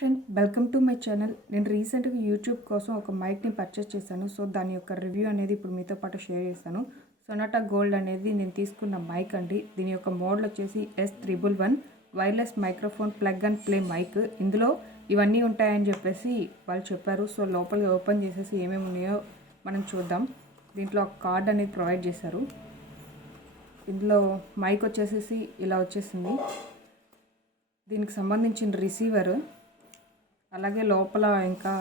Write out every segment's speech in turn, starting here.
Friend, welcome to my channel. నేను రీసెంట్గా YouTube కోసం ఒక మైక్ని పర్చేస్ చేశాను. సో దాని యొక్క రివ్యూ అనేది ఇప్పుడు మీతో పాటు షేర్ చేస్తాను. సొనాటా గోల్డ్ అనేది నేను తీసుకున్న మైక్ అండి. దీని యొక్క మోడల్ వచ్చేసి S311 wireless microphone plug and play mic. ఇందులో ఇవన్నీ ఉంటాయని చెప్పేసి వాళ్ళు చెప్పారు. సో లోపలికి ఓపెన్ చేసేసి ఏమేమి ఉన్నాయో మనం చూద్దాం. దీంట్లో ఒక కార్డ్ అనేది ప్రొవైడ్ చేశారు. ఇందులో మైక్ వచ్చేసేసి ఇలా వచ్చేసింది. దీనికి సంబంధించిన రిసీవర్, అలాగే లోపల ఇంకా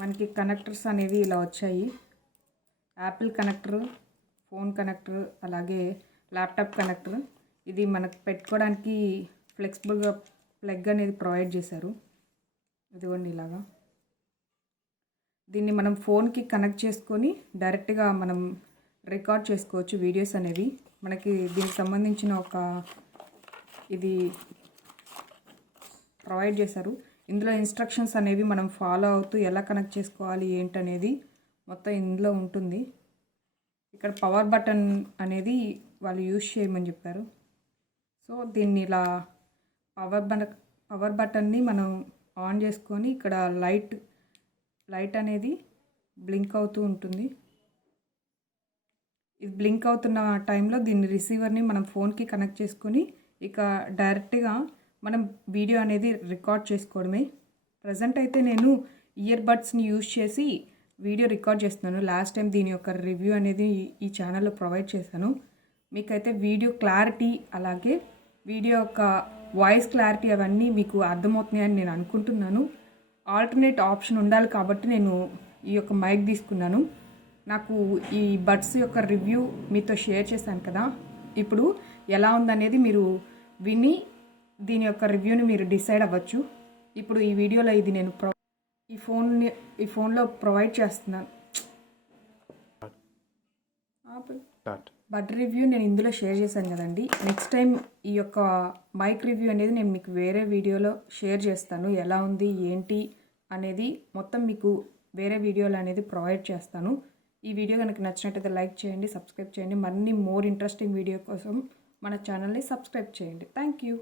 మనకి కనెక్టర్స్ అనేవి ఇలా వచ్చాయి. యాపిల్ కనెక్టర్, ఫోన్ కనెక్టర్, అలాగే ల్యాప్టాప్ కనెక్టర్. ఇది మనకు పెట్టుకోవడానికి ఫ్లెక్సిబుల్గా ప్లగ్ అనేది ప్రొవైడ్ చేశారు. ఇదిగోండి ఇలాగా. దీన్ని మనం ఫోన్కి కనెక్ట్ చేసుకొని డైరెక్ట్గా మనం రికార్డ్ చేసుకోవచ్చు వీడియోస్ అనేవి. మనకి దీనికి సంబంధించిన ఒక ఇది ప్రొవైడ్ చేశారు. ఇందులో ఇన్స్ట్రక్షన్స్ అనేవి మనం ఫాలో అవుతూ ఎలా కనెక్ట్ చేసుకోవాలి ఏంటనేది మొత్తం ఇందులో ఉంటుంది. ఇక్కడ పవర్ బటన్ అనేది వాళ్ళు యూజ్ చేయమని చెప్పారు. సో దీన్ని ఇలా పవర్ బటన్ని మనం ఆన్ చేసుకొని ఇక్కడ లైట్ అనేది బ్లింక్ అవుతూ ఉంటుంది. ఇది బ్లింక్ అవుతున్న టైంలో దీన్ని రిసీవర్ని మనం ఫోన్కి కనెక్ట్ చేసుకొని ఇక డైరెక్ట్గా మనం వీడియో అనేది రికార్డ్ చేసుకోవడమే. ప్రజెంట్ అయితే నేను ఇయర్ బడ్స్ని యూజ్ చేసి వీడియో రికార్డ్ చేస్తున్నాను. లాస్ట్ టైం దీని యొక్క రివ్యూ అనేది ఈ ఛానల్లో ప్రొవైడ్ చేశాను. మీకైతే వీడియో క్లారిటీ, అలాగే వీడియో యొక్క వాయిస్ క్లారిటీ అవన్నీ మీకు అర్థమవుతున్నాయని నేను అనుకుంటున్నాను. ఆల్టర్నేట్ ఆప్షన్ ఉండాలి కాబట్టి నేను ఈ యొక్క మైక్ తీసుకున్నాను. నాకు ఈ బడ్స్ యొక్క రివ్యూ మీతో షేర్ చేశాను కదా. ఇప్పుడు ఎలా ఉందనేది మీరు విని దీని యొక్క రివ్యూని మీరు డిసైడ్ అవ్వచ్చు. ఇప్పుడు ఈ వీడియోలో ఇది నేను ఈ ఫోన్లో ప్రొవైడ్ చేస్తున్నాను. బడ్ రివ్యూ నేను ఇందులో షేర్ చేశాను కదండి. నెక్స్ట్ టైం ఈ యొక్క మైక్ రివ్యూ అనేది నేను మీకు వేరే వీడియోలో షేర్ చేస్తాను. ఎలా ఉంది ఏంటి అనేది మొత్తం మీకు వేరే వీడియోలో అనేది ప్రొవైడ్ చేస్తాను. ఈ వీడియో కనుక నచ్చినట్టయితే లైక్ చేయండి, సబ్స్క్రైబ్ చేయండి. మరిన్ని మోర్ ఇంట్రెస్టింగ్ వీడియో కోసం మన ఛానల్ని సబ్స్క్రైబ్ చేయండి. Thank you.